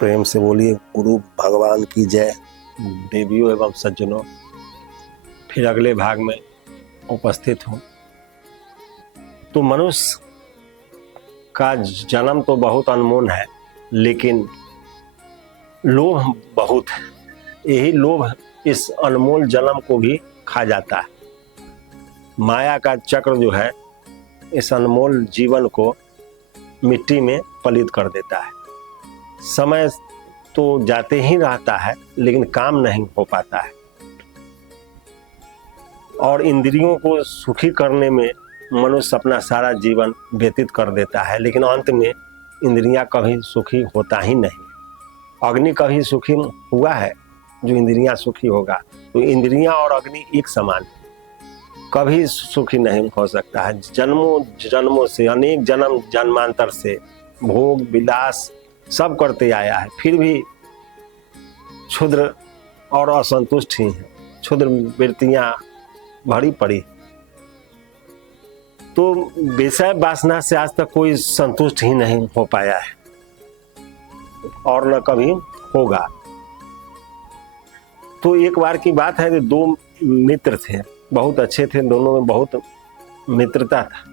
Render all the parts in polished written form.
प्रेम से बोलिए गुरु भगवान की जय। देवियों एवं सज्जनों, फिर अगले भाग में उपस्थित हूँ। तो मनुष्य का जन्म तो बहुत अनमोल है, लेकिन लोभ बहुत है। यही लोभ इस अनमोल जन्म को भी खा जाता है। माया का चक्र जो है इस अनमोल जीवन को मिट्टी में पलित कर देता है। समय तो जाते ही रहता है, लेकिन काम नहीं हो पाता है। और इंद्रियों को सुखी करने में मनुष्य अपना सारा जीवन व्यतीत कर देता है, लेकिन अंत में इंद्रियां कभी सुखी होता ही नहीं। अग्नि कभी सुखी हुआ है जो इंद्रियां सुखी होगा? तो इंद्रियां और अग्नि एक समान कभी सुखी नहीं हो सकता है। जन्मों जन्मों से, अनेक जन्म जन्मांतर से भोग विलास सब करते आया है, फिर भी क्षुद्र और असंतुष्ट ही है। क्षुद्र वृत्तियां भरी पड़ी। तो विषय वासना से आज तक कोई संतुष्ट ही नहीं हो पाया है और न कभी होगा। तो एक बार की बात है कि दो मित्र थे, बहुत अच्छे थे, दोनों में बहुत मित्रता था।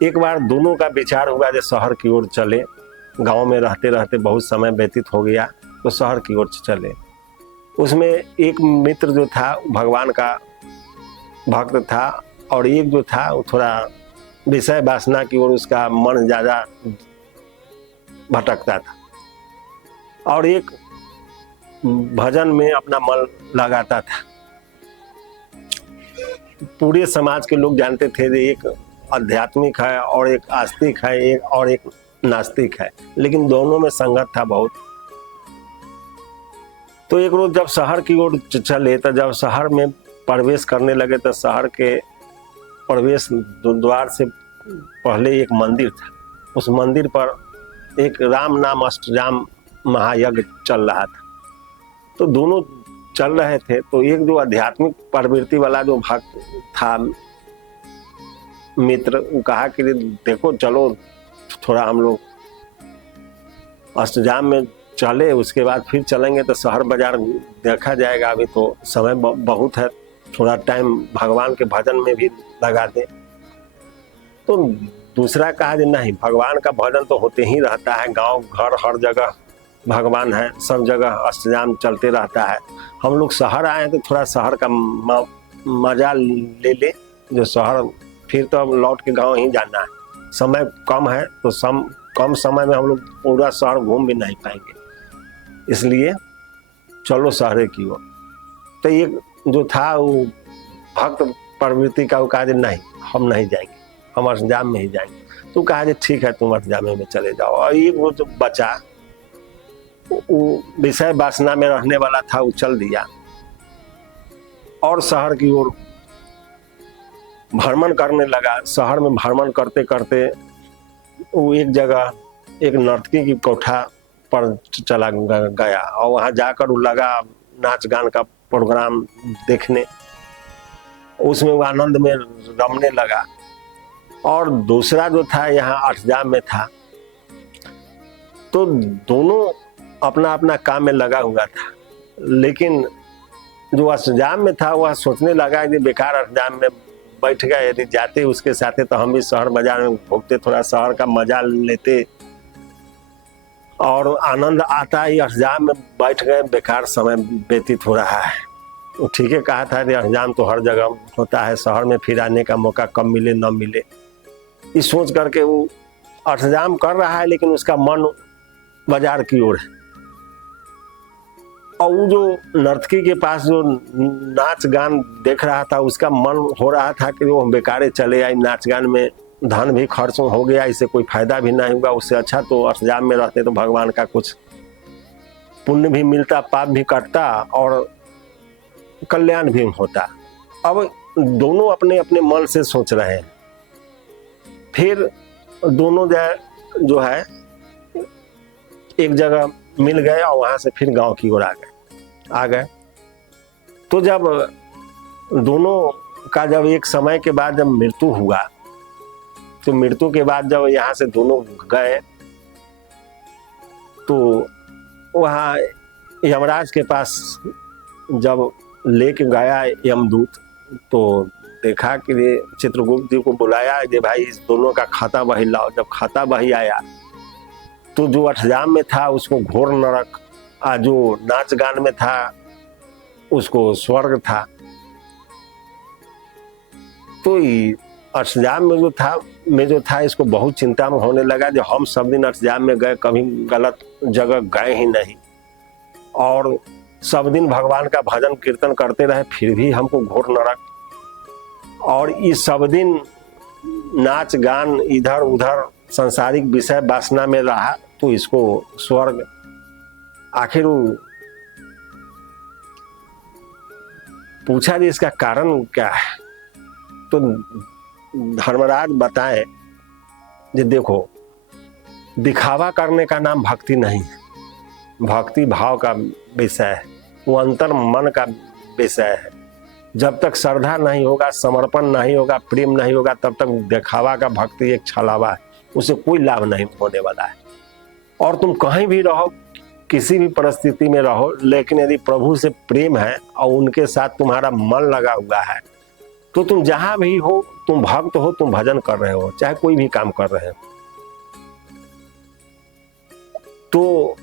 एक बार दोनों का विचार हुआ कि शहर की ओर चले। गांव में रहते रहते बहुत समय व्यतीत हो गया, तो शहर की ओर चले। उसमें एक मित्र जो था भगवान का भक्त था, और एक जो था वो थोड़ा विषय वासना की ओर उसका मन ज्यादा भटकता था, और एक भजन में अपना मन लगाता था। पूरे समाज के लोग जानते थे कि एक आध्यात्मिक है और एक आस्तिक है, एक और एक नास्तिक है, लेकिन दोनों में संगत था बहुत। तो एक रोज जब शहर की ओर चले, तो जब शहर में प्रवेश करने लगे, तो शहर के प्रवेश द्वार से पहले एक मंदिर था। उस मंदिर पर एक राम नाम अष्टजाम महायज्ञ चल रहा था। तो दोनों चल रहे थे, तो एक जो आध्यात्मिक प्रवृत्ति वाला जो भक्त था मित्र, वो कहा कि देखो चलो थोड़ा हम लोग अष्टजाम में चले, उसके बाद फिर चलेंगे तो शहर बाजार देखा जाएगा। अभी तो समय बहुत है, थोड़ा टाइम भगवान के भजन में भी लगा दे। तो दूसरा कहा कि नहीं, भगवान का भजन तो होते ही रहता है, गांव घर हर जगह भगवान है, सब जगह अष्टजाम चलते रहता है। हम लोग शहर आए तो थोड़ा शहर का मजा ले ले, जो शहर फिर तो अब लौट के गांव ही जाना है। समय कम है, तो कम समय में हम लोग पूरा शहर घूम भी नहीं पाएंगे, इसलिए चलो शहर की ओर। तो एक जो था वो भक्त प्रवृत्ति का, वो कहा नहीं हम नहीं जाएंगे, हम अष्टजाम में ही जाएंगे। तो कहा ठीक है तुम अष्टजाम में चले जाओ। और एक वो जो बचा वो विषय वासना में रहने वाला था, वो चल दिया और शहर की ओर भ्रमण करने लगा। शहर में भ्रमण करते करते वो एक जगह एक नर्तकी की कोठा पर चला गया, और वहां जाकर वो लगा नाच गान का प्रोग्राम देखने। उसमें वो आनंद में रमने लगा। और दूसरा जो था यहाँ अष्टजाम में था, तो दोनों अपना अपना काम में लगा हुआ था। लेकिन जो अष्टजाम में था वह सोचने लगा कि बेकार अष्टजाम में बैठ गए, यदि जाते उसके साथे तो हम भी शहर बाजार में घूमते, थोड़ा शहर का मजा लेते और आनंद आता ही। अष्टजाम में बैठ गए, बेकार समय व्यतीत हो रहा है। वो ठीक है कहा था कि अष्टजाम तो हर जगह होता है, शहर में फिर आने का मौका कब मिले न मिले, इस सोच करके वो अष्टजाम कर रहा है, लेकिन उसका मन बाजार की ओर है। और वो जो नर्तकी के पास जो नाच गान देख रहा था, उसका मन हो रहा था कि वो बेकारे चले आए, नाच गान में धन भी खर्च हो गया, इससे कोई फायदा भी नहीं होगा। उससे अच्छा तो अष्टजाम में रहते तो भगवान का कुछ पुण्य भी मिलता, पाप भी कटता और कल्याण भी होता। अब दोनों अपने अपने मन से सोच रहे हैं। फिर दोनों जो है एक जगह मिल गए और वहां से फिर गांव की ओर आ गए। तो जब दोनों का जब एक समय के बाद जब मृत्यु हुआ, तो मृत्यु के बाद जब यहाँ से दोनों गए, तो वहाँ यमराज के पास जब लेके गया यमदूत, तो देखा कि ये चित्रगुप्त जी को बुलाया कि भाई इस दोनों का खाता बही लाओ। जब खाता बही आया तो जो अठजाम में था उसको घोर नरक, जो नाच गान में था उसको स्वर्ग था। तो अठजाम में जो था इसको बहुत चिंता में होने लगा, जो हम सब दिन अठजाम में गए, कभी गलत जगह गए ही नहीं, और सब दिन भगवान का भजन कीर्तन करते रहे, फिर भी हमको घोर नरक। और इस सब दिन नाच गान इधर उधर सांसारिक विषय वासना में रहा, तो इसको स्वर्ग। आखिर पूछा जी इसका कारण क्या है? तो धर्मराज बताए कि देखो, दिखावा करने का नाम भक्ति नहीं है। भक्ति भाव का विषय है, वो अंतर मन का विषय है। जब तक श्रद्धा नहीं होगा, समर्पण नहीं होगा, प्रेम नहीं होगा, तब तक दिखावा का भक्ति एक छलावा है, उसे कोई लाभ नहीं होने वाला है। और तुम कहीं भी रहो, किसी भी परिस्थिति में रहो, लेकिन यदि प्रभु से प्रेम है और उनके साथ तुम्हारा मन लगा हुआ है, तो तुम जहां भी हो, तुम भक्त हो, तुम भजन कर रहे हो, चाहे कोई भी काम कर रहे हो। तो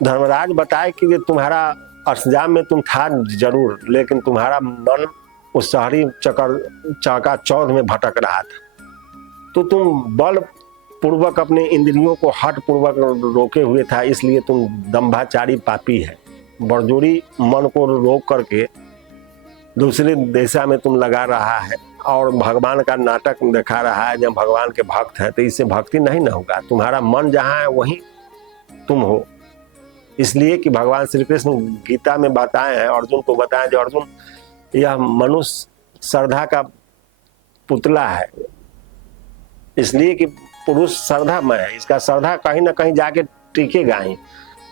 धर्मराज बताए कि ये तुम्हारा अष्टजाम में तुम था जरूर, लेकिन तुम्हारा मन उस शहरी चकाचौंध में भटक रहा था। तो तुम बल पूर्वक अपने इंद्रियों को हट पूर्वक रोके हुए था, इसलिए तुम दंभाचारी पापी है। बड़जोरी मन को रोक करके दूसरे दिशा में तुम लगा रहा है और भगवान का नाटक दिखा रहा है। जब भगवान के भक्त है तो इससे भक्ति नहीं ना होगा। तुम्हारा मन जहाँ है वहीं तुम हो। इसलिए कि भगवान श्री कृष्ण गीता में बताए हैं, अर्जुन को बताएं, जो अर्जुन यह मनुष्य श्रद्धा का पुतला है, इसलिए कि पुरुष श्रद्धामय है। इसका श्रद्धा कहीं ना कहीं जाके टिकेगा ही।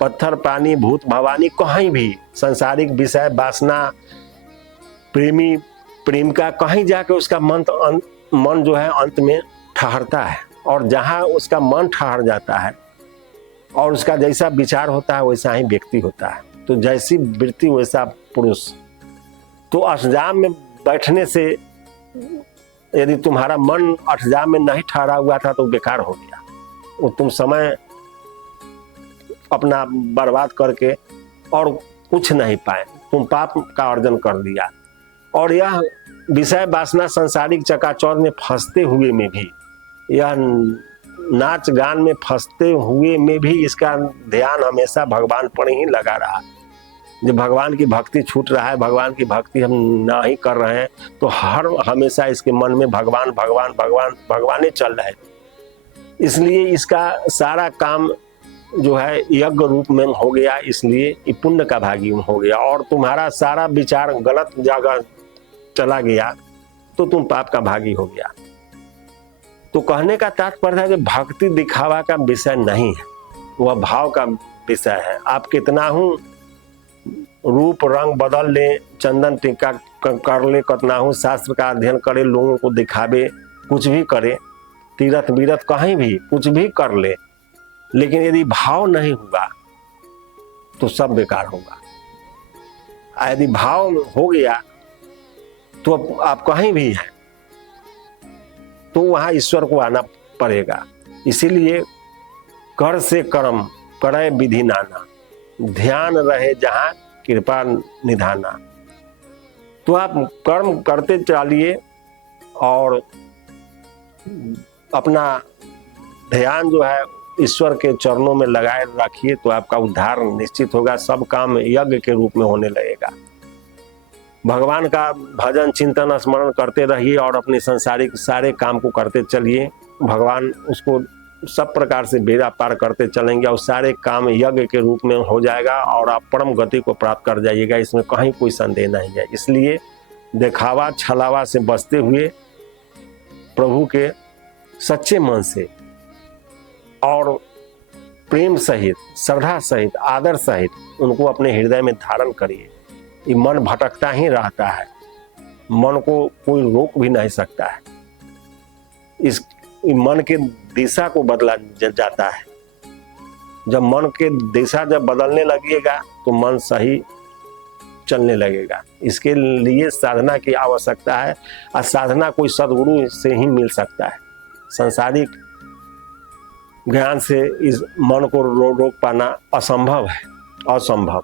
पत्थर पानी भूत भवानी कहीं भी संसारिक विषय वासना प्रेमी प्रेम का कहीं जाके उसका मन जो है अंत में ठहरता है। और जहाँ उसका मन ठहर जाता है और उसका जैसा विचार होता है वैसा ही व्यक्ति होता है। तो जैसी वृत्ति वैसा पुरुष। तो अष्टजाम में बैठने से यदि तुम्हारा मन अष्टजाम में नहीं ठहरा हुआ था तो बेकार हो गया। वो तुम समय अपना बर्बाद करके और कुछ नहीं पाए, तुम पाप का अर्जन कर दिया। और यह विषय वासना संसारिक चकाचौंध में फंसते हुए में भी, यह नाच गान में फंसते हुए में भी इसका ध्यान हमेशा भगवान पर ही लगा रहा। जब भगवान की भक्ति छूट रहा है, भगवान की भक्ति हम ना ही कर रहे हैं, तो हर हमेशा इसके मन में भगवान भगवान भगवान भगवान ही चल रहे। इसलिए इसका सारा काम जो है यज्ञ रूप में हो गया, इसलिए ये पुण्य का भागी हो गया। और तुम्हारा सारा विचार गलत जगह चला गया तो तुम पाप का भागी हो गया। तो कहने का तात्पर्य है कि भक्ति दिखावा का विषय नहीं है, वह भाव का विषय है। आप कितना हूँ रूप रंग बदल ले, चंदन टीका कर ले, कितना हूँ शास्त्र का अध्ययन करे, लोगों को दिखावे, कुछ भी करे, तीर्थ बीरथ कहीं भी कुछ भी कर ले, लेकिन यदि भाव नहीं हुआ तो सब बेकार होगा। यदि भाव हो गया तो आप कहीं भी हैं तो वहां ईश्वर को आना पड़ेगा। इसीलिए कर से कर्म करे विधि नाना, ध्यान रहे जहां कृपा निधाना। तो आप कर्म करते चलिए और अपना ध्यान जो है ईश्वर के चरणों में लगाए रखिए, तो आपका उद्धार निश्चित होगा। सब काम यज्ञ के रूप में होने लगेगा। भगवान का भजन चिंतन स्मरण करते रहिए और अपने संसारिक सारे काम को करते चलिए। भगवान उसको सब प्रकार से बेड़ा पार करते चलेंगे और सारे काम यज्ञ के रूप में हो जाएगा और आप परम गति को प्राप्त कर जाइएगा। इसमें कहीं कोई संदेह नहीं है। इसलिए दिखावा छलावा से बचते हुए प्रभु के सच्चे मन से और प्रेम सहित, श्रद्धा सहित, आदर सहित उनको अपने हृदय में धारण करिए। ये मन भटकता ही रहता है, मन को कोई रोक भी नहीं सकता है। इस मन के दिशा को बदला जाता है। जब मन के दिशा जब बदलने लगेगा तो मन सही चलने लगेगा। इसके लिए साधना की आवश्यकता है और साधना कोई सद्गुरु से ही मिल सकता है। सांसारिक ज्ञान से इस मन को रोक पाना असंभव है, असंभव।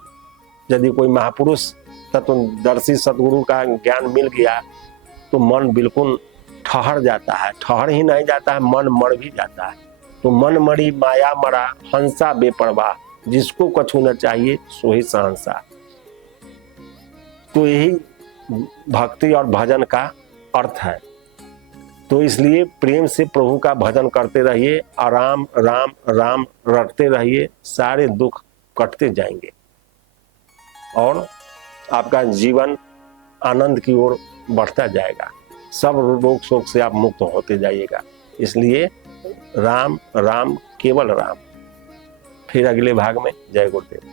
यदि कोई महापुरुष तत्वदर्शी सद्गुरु का ज्ञान मिल गया तो मन बिल्कुल ठहर जाता है। ठहर ही नहीं जाता है, मन मर भी जाता है। तो मन मरी माया मरा हंसा बेपरवाह, जिसको कछु न चाहिए सो ही सहंसा। तो यही भक्ति और भजन का अर्थ है। तो इसलिए प्रेम से प्रभु का भजन करते रहिए, राम राम राम रटते रहिए, सारे दुख कटते जाएंगे और आपका जीवन आनंद की ओर बढ़ता जाएगा। सब रोग शोक से आप मुक्त होते जाइएगा। इसलिए राम राम केवल राम। फिर अगले भाग में। जय गुरुदेव।